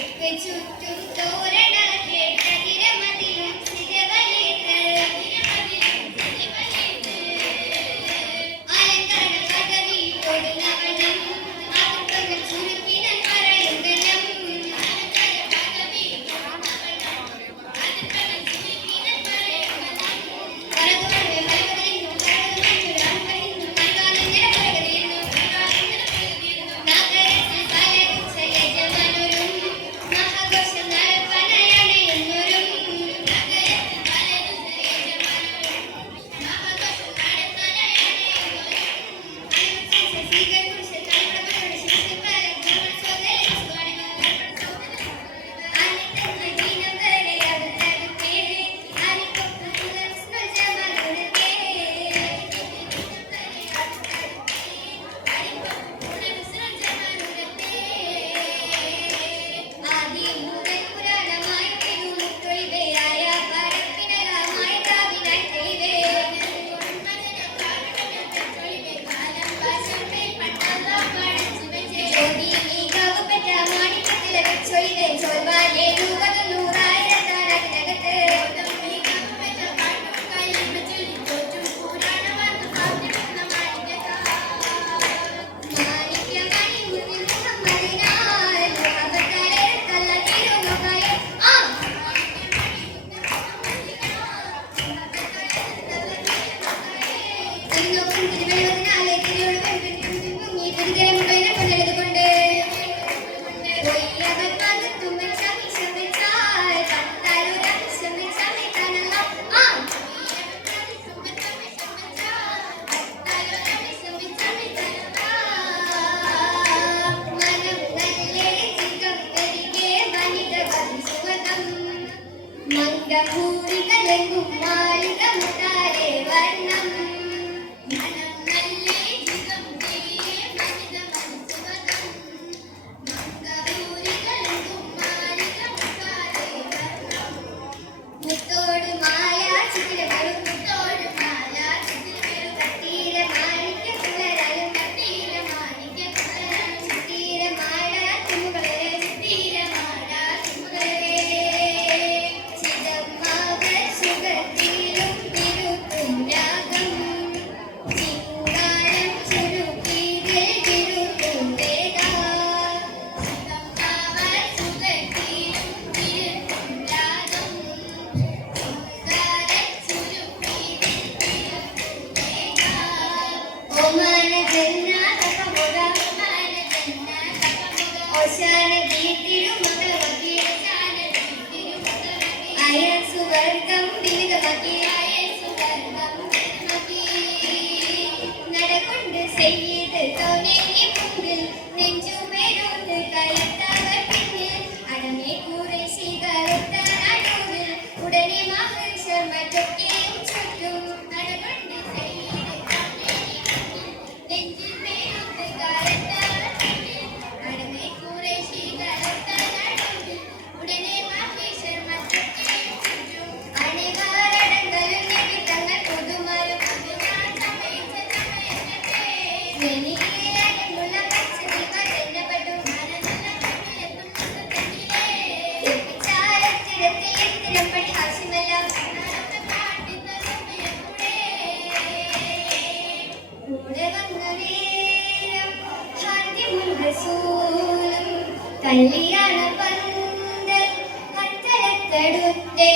ചുക്ക് ചുറ്റും തോരണ മംഗഭൂരികലെങ്കും செய்யது தொழில் இங்கு. കല്യാണ പന്തൽ കട്ടളക്കടുത്തേ